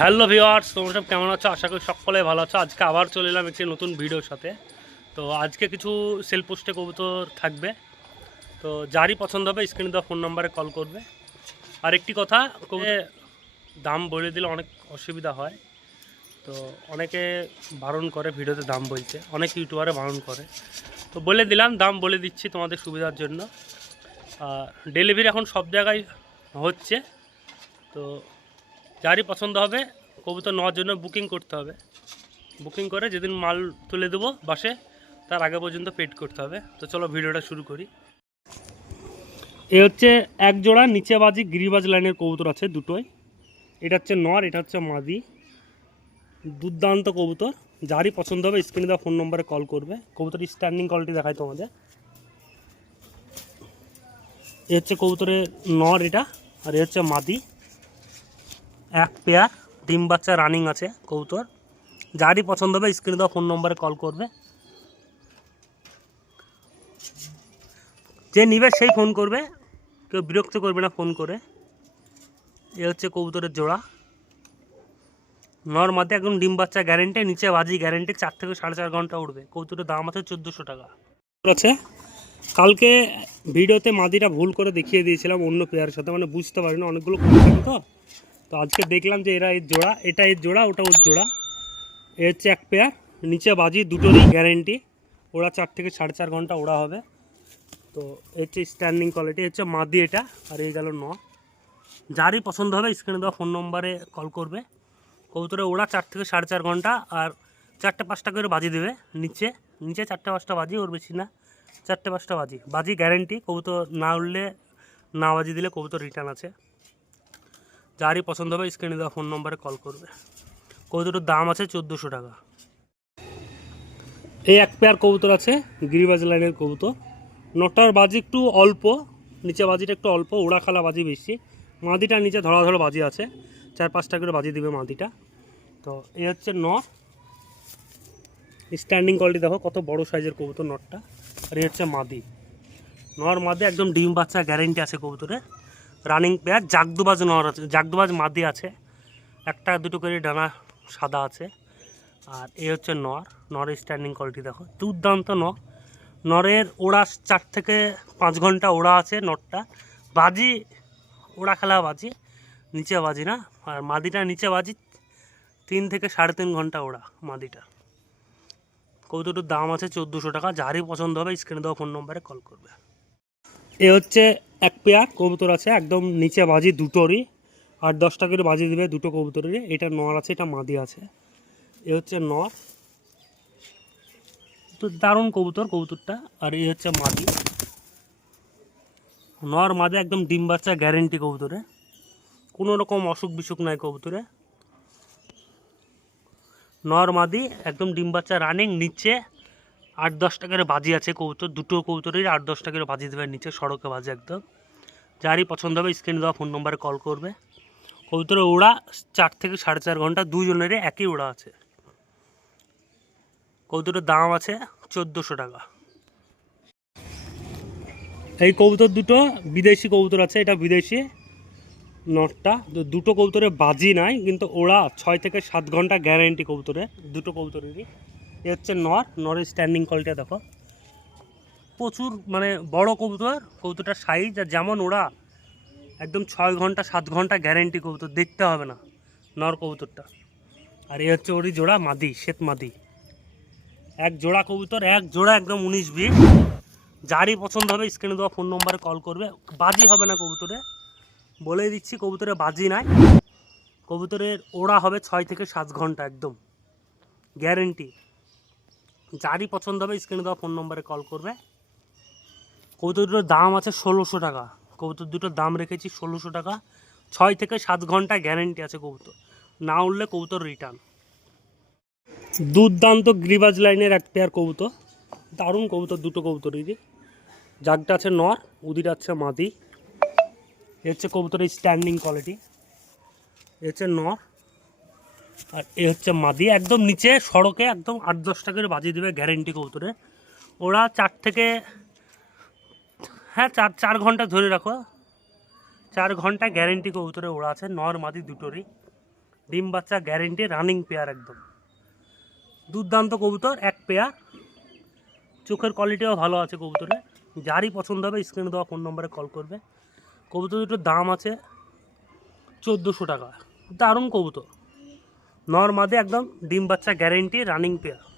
Hello viewers তোমরা সব কেমন আছো? আশা করি সকলে ভালো আছো। আজকে আবার চলে এলাম একটি নতুন ভিডিওর সাথে। তো আজকে কিছু সেল পোস্টে কবুতর থাকবে। তো যারই পছন্দ হবে স্ক্রিনে দেওয়া ফোন নাম্বারে কল করবে। আর একটি কথা দাম বলে দিলে অনেক অসুবিধা হয়। তো অনেকে বারণ করে ভিডিওতে দাম বলতে। অনেক ইউটিউবারে বারণ করে। তো বলে দিলাম, দাম বলে দিচ্ছি তোমাদের সুবিধার জন্য। ডেলিভারি এখন সব জায়গায় হচ্ছে। তো যারই পছন্দ হবে, কবুতর নেওয়ার জন্য বুকিং করতে হবে। বুকিং করে যেদিন মাল তুলে দেবো বাসে, তার আগে পর্যন্ত পেড করতে হবে। তো চলো ভিডিওটা শুরু করি। এ হচ্ছে এক জোড়া নিচে বাজি গিরিবাজ লাইনের কবুতর আছে দুটোই। এটা হচ্ছে নর, এটা হচ্ছে মাদি। দুর্দান্ত কবুতর। যারই পছন্দ হবে স্ক্রিনে দেওয়া ফোন নম্বরে কল করবে। কবুতর স্ট্যান্ডিং কোয়ালিটি দেখায় তোমাদের। এ হচ্ছে কবুতরের নর এটা, আর এ হচ্ছে মাদি। এক পেয়ার ডিম বাচ্চা রানিং আছে, কবুতর। যারই পছন্দ হবে স্ক্রিনে দেওয়া ফোন নম্বরে কল করবে। যে নিবে সেই ফোন করবে, কেউ বিরক্ত করবে না ফোন করে। এ হচ্ছে কবুতরের জোড়া। নর মাঝে একদম ডিম বাচ্চা গ্যারেন্টি নিচে বাজি গ্যারেন্টি চার থেকে সাড়ে চার ঘণ্টা উঠবে কবুতরের দাম আছে চোদ্দোশো টাকা। আছে। কালকে ভিডিওতে মাদিটা ভুল করে দেখিয়ে দিয়েছিলাম অন্য প্লেয়ারের সাথে মানে বুঝতে পারি না অনেকগুলো তো। তো আজকে দেখলাম যে এরা এর জোড়া, এটা এর জোড়া, ওটা ওর জোড়া। এ হচ্ছে এক পেয়ার নিচে বাজি, দুটোরই গ্যারেন্টি ওরা চার থেকে সাড়ে চার ঘণ্টা ওড়া হবে। তো হচ্ছে স্ট্যান্ডিং কোয়ালিটি হচ্ছে মাদি এটা, আর এই গেল ন। যারই পছন্দ হবে স্ক্রিনে দেওয়া ফোন নম্বরে কল করবে। কবুতরে ওরা চার থেকে সাড়ে চার ঘণ্টা, আর চারটে পাঁচটা করে বাজি দেবে নিচে। নিচে চারটে পাঁচটা বাজি, ওর বেশি না। চারটে পাঁচটা বাজি। বাজি গ্যারেন্টি কবুতর না উঠলে না বাজি দিলে কবুতর রিটার্ন আছে। যারই পছন্দ হবে স্ক্রিনে দেওয়া ফোন নম্বরে কল করবে। কবুতরের দাম আছে চোদ্দোশো টাকা। এই এক পেয়ার কবুতর আছে, গিরিবাজ লাইনের কবুতর। নটার বাজি একটু অল্প নিচে বাজিটা একটু অল্প ওড়া খালা বাজি বেশি। মাদিটা নিচে ধরা ধরা বাজি আছে, চার পাঁচটা করে বাজি দিবে মাদিটা। তো এই হচ্ছে নট। স্ট্যান্ডিং কোয়ালিটি দেখো, কত বড় সাইজের কবুতর নটটা। আর এই হচ্ছে মাদি। নর মাদি একদম ডিম বাচ্চা গ্যারেন্টি আছে কবুতরের রানিং পেয়ার জাগদুবাজ নর আছে, জাগদুবাজ মাদি আছে। একটা, দুটো করে ডানা সাদা আছে। আর এই হচ্ছে নর। নরের স্ট্যান্ডিং কোয়ালিটি দেখো। দুর্দান্ত নর। নরের ওড়া চার থেকে পাঁচ ঘণ্টা ওড়া আছে নরটা। বাজি, ওড়া খেলা বাজি, নিচে বাজি না। আর মাদিটা নিচে বাজি, তিন থেকে সাড়ে তিন ঘণ্টা ওড়া মাদিটা। কৌতুটোর দাম আছে চোদ্দোশো টাকা। যারই পছন্দ হবে স্ক্রিনে দেওয়া ফোন নম্বরে কল করবে। এ হচ্ছে এক পেয়ার, কবুতর আছে, একদম নিচে বাজি দুটোরই। আট দশটা করে বাজি দিবে দুটো কবুতরেরই। এটা নর আছে, এটা মাদি আছে। এ হচ্ছে নর। তো দারুণ কবুতর, কবুতরটা। আর এ হচ্ছে মাদি। নর, মাদে একদম ডিম বাচ্চা গ্যারেন্টি কবুতরে। কোনো রকম অসুখ বিসুখ নাই কবুতরে। নর, মাদি একদম ডিম বাচ্চা রানিং নিচে। আট দশটা করে বাজি আছে কবুতর, দুটো কবুতরের আট দশটা করে বাজি দেবে নিচে, সড়কে বাজে একদম। যারই পছন্দ হবে স্ক্রিনে দেওয়া ফোন নম্বরে কল করবে। কবুতরের ওড়া চার থেকে সাড়ে চার ঘণ্টা, দুজনেরই একই ওড়া আছে। কবুতরের দাম আছে চোদ্দোশো টাকা। এই কবুতর দুটো বিদেশি কবুতর আছে, এটা বিদেশি নটটা। দুটো কবুতরে বাজি নাই, কিন্তু ওরা ছয় থেকে সাত ঘণ্টা গ্যারেন্টি কবুতরে, দুটো কবুতরেরই। এ হচ্ছে নর, নরের স্ট্যান্ডিং কলটা দেখো। প্রচুর মানে বড় কবুতর, কবুতরটার সাইজ আর যেমন ওরা একদম ছয় ঘণ্টা, সাত ঘণ্টা গ্যারেন্টি কবুতর, দেখতে হবে না নর কবুতরটা। আর এ হচ্ছে ওরই জোড়া মাদি, শ্বেত মাদি। এক জোড়া কবুতর, এক জোড়া একদম উনিশ বিশ। যারই পছন্দ হবে স্ক্রিনে দেওয়া ফোন নম্বরে কল করবে। বাজি হবে না কবুতরে। বলে দিচ্ছি, কবুতরে বাজি নাই। কবুতরের ওড়া হবে ছয় থেকে সাত ঘণ্টা একদম। গ্যারেন্টি যারই পছন্দ হবে স্ক্রিনে দেওয়া ফোন নম্বরে কল করবে। কবুতর দুটোর দাম আছে ষোলোশো টাকা। কবুতর দুটোর দাম রেখেছি ষোলোশো টাকা। ছয় থেকে সাত ঘণ্টা গ্যারেন্টি আছে কবুতর। না উঠলে কবুতর রিটার্ন দুর্দান্ত গ্রিবাজ লাইনের এক পেয়ার কবুতর। দারুণ কবুতর, দুটো কবুতরেরই জাগটা আছে নর, উদির আছে মাদি। এ হচ্ছে কবুতরের স্ট্যান্ডিং কোয়ালিটি এর হচ্ছে নর। আর এ হচ্ছে মাদি। একদম নিচে সড়কে একদম আট দশটা করে বাজিয়ে দেবে গ্যারেন্টি কবুতরে। ওরা চার থেকে হ্যাঁ চার চার ঘণ্টা ধরে রাখো। চার ঘণ্টা গ্যারেন্টি কবুতরে ওরা আছে, নর মাদি দুটোরই। ডিম বাচ্চা গ্যারেন্টি রানিং পেয়ার একদম। দুর্দান্ত কবুতর, এক পেয়ার চোখের কোয়ালিটিও ভালো আছে কবুতরের যারই পছন্দ হবে স্ক্রিনে দেওয়া ফোন নম্বরে কল করবে। কবুতর দুটোর দাম আছে চোদ্দোশো টাকা। দারুণ কবুতর। নর্মাদে একদম ডিম বাচ্চা গ্যারেন্টি রানিং পেয়ার